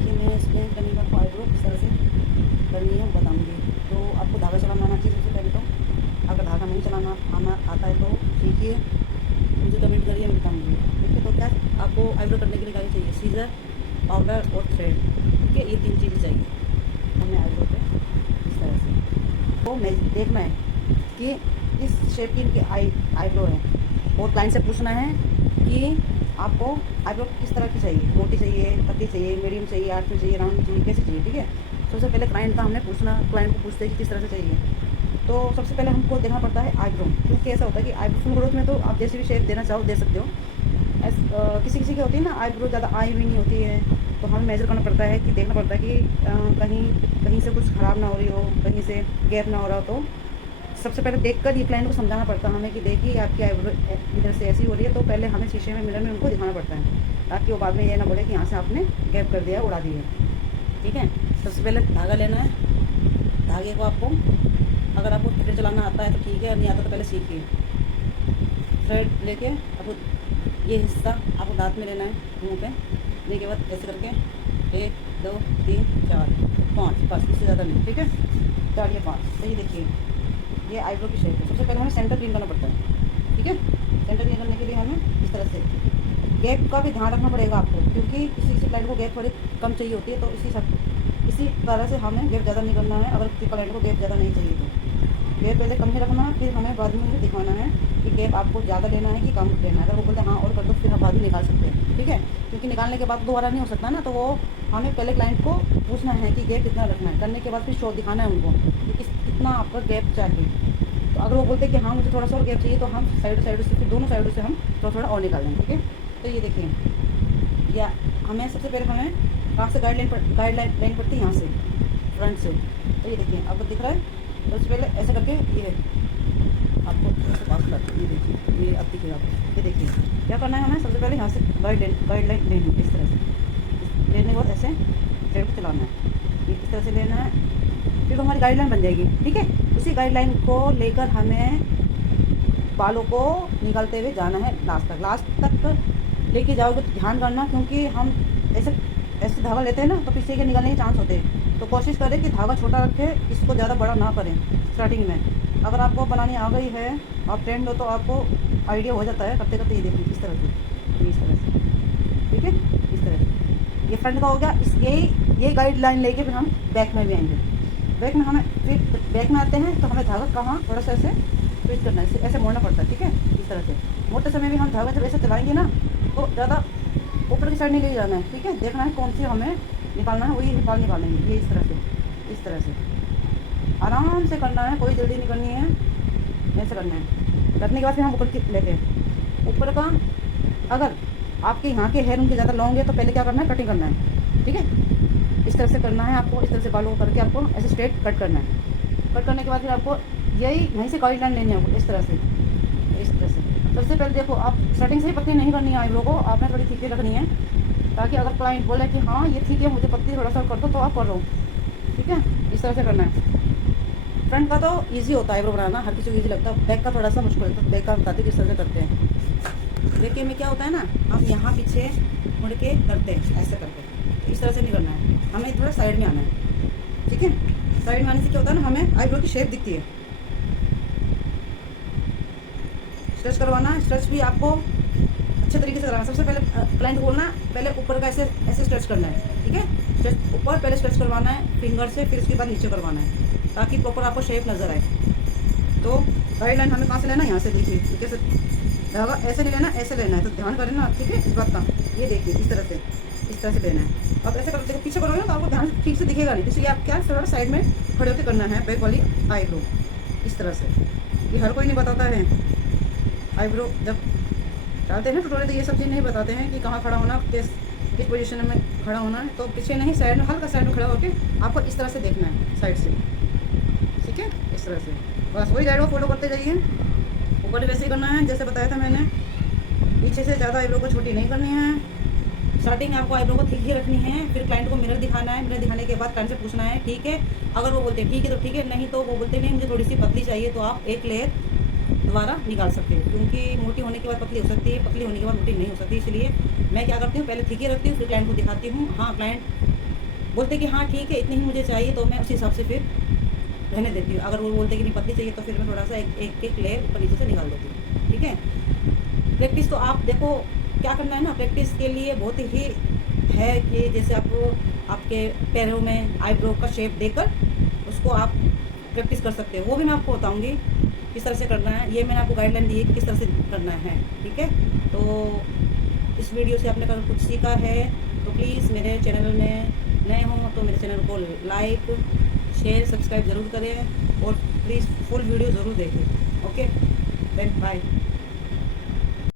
देखिए मैं इसमें करने का आईब्रो किस तरह से करनी है बताऊँगी। तो आपको धागा चलाना आना चाहिए सबसे पहले तो। अगर धागा नहीं चलाना आना आता है तो सीखिए, मुझे कमेंट करिए, मैं बताऊँगी। ठीक है, तो क्या आपको आईब्रो करने के लिए क्या चाहिए? सीज़र, पाउडर और थ्रेड। ठीक है, ये 3 चीज़ें चाहिए हमें आईब्रो पे इस तरह से। तो मैं देखना है कि इस शेप की इनकी आईब्रो है और क्लाइंट से पूछना है कि आपको आईब्रो किस तरह की चाहिए, मोटी चाहिए, पतली चाहिए, मीडियम चाहिए, आर्च में चाहिए, राउंड चाहिए, कैसी चाहिए। ठीक है, सबसे पहले क्लाइंट का हमने पूछना, क्लाइंट को पूछते हैं कि किस तरह से चाहिए। तो सबसे पहले हमको देखना पड़ता है आईब्रो, क्योंकि ऐसा होता है कि आईब्रो फुल ग्रोथ में तो आप जैसे भी शेप देना चाहो दे सकते हो। किसी किसी की होती है ना आईब्रो ज़्यादा आई हुई नहीं होती है, तो हमें मेजर करना पड़ता है कि देखना पड़ता है कि कहीं कहीं से कुछ ख़राब ना हो रही हो, कहीं से गैप ना हो रहा हो। तो सबसे पहले देखकर ये क्लाइंट को समझाना पड़ता है हमें कि देखिए आपकी आईब्रो इधर से ऐसी हो रही है। तो पहले हमें शीशे में मिरर में उनको दिखाना पड़ता है, ताकि वो बाद में ये ना बोले कि यहाँ से आपने गैप कर दिया, उड़ा दिया। ठीक है, सबसे पहले धागा लेना है। धागे को आपको, अगर आपको थ्रेड चलाना आता है तो ठीक है, नहीं आता तो पहले सीखिए। थ्रेड लेके आपको ये हिस्सा आपको दांत में लेना है, मुँह पे लेने के बाद ऐसे करके 1 2 3 4 5, बस इससे ज़्यादा नहीं। ठीक है, 4 या 5। तो ये देखिए ये आईब्रो की शेप है। सबसे पहले हमें सेंटर क्लीन करना पड़ता है। ठीक है, सेंटर क्लीन करने के लिए हमें इस तरह से गैप का भी ध्यान रखना पड़ेगा आपको, क्योंकि किसी क्लाइंट को गैप थोड़ी कम चाहिए होती है। तो इसी तरह से हमें गैप ज़्यादा नहीं करना है। अगर किसी क्लाइंट को गैप ज़्यादा नहीं चाहिए तो गैप पहले कम ही रखना है, फिर हमें बाद में उनको दिखाना है कि गैप आपको ज़्यादा लेना है कि कम लेना है। अगर वो बोलते हैं हाँ और कर दो, फिर हम बाद में निकाल सकते हैं। ठीक है, क्योंकि निकालने के बाद दोबारा नहीं हो सकता ना, तो वो हमें पहले क्लाइंट को पूछना है कि गैप कितना रखना है। करने के बाद फिर शो दिखाना है उनको कि कितना आपका गैप चाहिए। तो अगर वो बोलते हैं कि हाँ मुझे थोड़ा सा और गैप चाहिए, तो हम साइड से फिर दोनों साइडों से हम थोड़ा थोड़ा और निकाल देंगे। ठीक है, तो ये देखिए या हमें सबसे पहले हमें कहाँ से गाइडलाइन पड़ती है, यहाँ से फ्रंट से। तो ये देखिए आपको दिख रहा है। तो सबसे पहले ऐसे करके ये आपको ऐसे पास करते हैं, ये देखिए ये अब दिखेगा आपको। ये देखिए क्या करना है हमें, सबसे पहले यहाँ से गाइडलाइन लेनी है इस तरह से। लेने के बाद ऐसे थ्रेड को चलाना है, ये इस तरह से लेना है, फिर तो हमारी गाइडलाइन बन जाएगी। ठीक है, उसी गाइडलाइन को लेकर हमें बालों को निकालते हुए जाना है लास्ट तक लेके जाओगे तो ध्यान करना, क्योंकि हम ऐसे धागा लेते हैं ना तो पीछे के निकलने के चांस होते हैं। तो कोशिश करें कि धागा छोटा रखें, इसको ज़्यादा बड़ा ना करें स्टार्टिंग में। अगर आपको बनानी आ गई है, आप ट्रेंड हो, तो आपको आइडिया हो जाता है करते करते। ये देखिए इस तरह से, इस तरह से। ठीक है, इस तरह से ये फ्रंट का हो गया। ये गाइडलाइन लेके फिर हम बैक में भी आएंगे। बैक में हमें फिर बैक में आते हैं तो हमें धागा कहाँ थोड़ा सा ऐसे ट्विस्ट करना है, ऐसे मोड़ना पड़ता है। ठीक है, इस तरह से मोड़ते समय भी हम धागा जब ऐसे चलाएंगे ना तो ज़्यादा ऊपर की साइड नहीं ले जाना है। ठीक है, देखना है कौन सी हमें निकालना है, वही निकालेंगे। ये इस तरह से आराम से करना है, कोई जल्दी नहीं करनी है, ऐसे करना है। करने के बाद फिर हम ऊपर की लेते हैं। ऊपर का अगर आपके यहाँ के हेयर उनके ज़्यादा लॉन्ग है तो पहले क्या करना है, कटिंग करना है। ठीक है, इस तरह से करना है आपको, इस तरह से बालों को करके आपको ऐसे स्ट्रेट कट करना है। कट करने के बाद फिर आपको यहीं से गाइडलाइन लेनी है आपको, इस तरह से। सबसे पहले देखो, आप स्टार्टिंग से ही पतली नहीं करनी है आईब्रो को, आपने थोड़ी ठीके रखनी है, ताकि अगर क्लाइंट बोले कि हाँ ये ठीक है मुझे पतली थोड़ा सा कर दो, तो आप कर दो। ठीक है, इस तरह से करना है। फ्रंट का तो ईजी होता है आईब्रो बनाना, हर किसी को ईजी लगता है। बैक का थोड़ा सा मुश्किल होता है। बैक का बताते किस तरह से करते हैं। बैक में क्या होता है ना, हम यहाँ पीछे मुड़ के करते हैं ऐसे करके, इस तरह से नहीं करना है, हमें थोड़ा साइड में आना है। ठीक है, साइड में आने से क्या होता है ना, हमें आईब्रो की शेप दिखती है। स्ट्रेच करवाना, स्ट्रेच भी आपको अच्छे तरीके से कराना। सबसे पहले क्लाइंट को बोलना पहले ऊपर का ऐसे स्ट्रेच करना है। ठीक है, स्ट्रेच ऊपर पहले स्ट्रेच करवाना है फिंगर से, फिर उसके बाद नीचे करवाना है, ताकि प्रॉपर आपको शेप नज़र आए। तो गाइडलाइन हमें कहाँ से लेना है, यहाँ से। देखिए कैसे धागा ऐसे नहीं लेना, ऐसे लेना है, तो ध्यान करें ना। ठीक है, इस बात का। ये देखिए इस तरह से लेना है। अब ऐसे करते पीछे करोगे ना तो आपको ध्यान ठीक से दिखेगा नहीं, इसलिए आप क्या थोड़ा साइड में खड़े होकर करना है बैक वाली आईब्रो, इस तरह से। ये हर कोई नहीं बताता है आईब्रो जब डालते हैं ना ट्यूटोरियल, तो ये सब चीज़ नहीं बताते हैं कि कहाँ खड़ा होना, किस पोजीशन में खड़ा होना है। तो पीछे नहीं, साइड में, हल्का साइड में खड़ा होकर आपको इस तरह से देखना है साइड से। ठीक है, इस तरह से बस वही गाइड को फॉलो करते जाइए। ऊपर वैसे ही करना है जैसे बताया था मैंने। पीछे से ज़्यादा आईब्रो को छोटी नहीं करनी है। स्टार्टिंग में आपको आईब्रो को ठीक ही रखनी है, फिर क्लाइंट को मिरर दिखाना है। मिरर दिखाने के बाद क्लाइंट से पूछना है ठीक है। अगर वो बोलते हैं ठीक है तो ठीक है, नहीं तो वो बोलते नहीं मुझे थोड़ी सी पतली चाहिए, तो आप एक लेयर दोबारा निकाल सकते हो, क्योंकि मोटी होने के बाद पतली हो सकती है, पतली होने के बाद मोटी नहीं हो सकती। इसलिए मैं क्या करती हूँ, पहले ठीक ही रखती हूँ, फिर क्लाइंट को दिखाती हूँ। हाँ, क्लाइंट बोलते कि हाँ ठीक है इतनी ही मुझे चाहिए, तो मैं उसी हिसाब से फिर रहने देती हूँ। अगर वो बोलते कि नहीं पतली चाहिए, तो फिर मैं थोड़ा सा एक लेयर ऊपर नीचे से निकाल देती हूँ। ठीक है, प्रैक्टिस तो आप देखो क्या करना है ना, प्रैक्टिस के लिए बहुत ही है कि जैसे आपके पैरों में आईब्रो का शेप देकर उसको आप प्रैक्टिस कर सकते हो। वो भी मैं आपको बताऊंगी किस तरह से करना है। ये मैंने आपको गाइडलाइन दी है कि किस तरह से करना है। ठीक है, तो इस वीडियो से आपने अगर कुछ सीखा है तो प्लीज़ मेरे चैनल में नए हों तो मेरे चैनल को लाइक शेयर सब्सक्राइब ज़रूर करें और प्लीज़ फुल वीडियो ज़रूर देखें। Okay, then bye.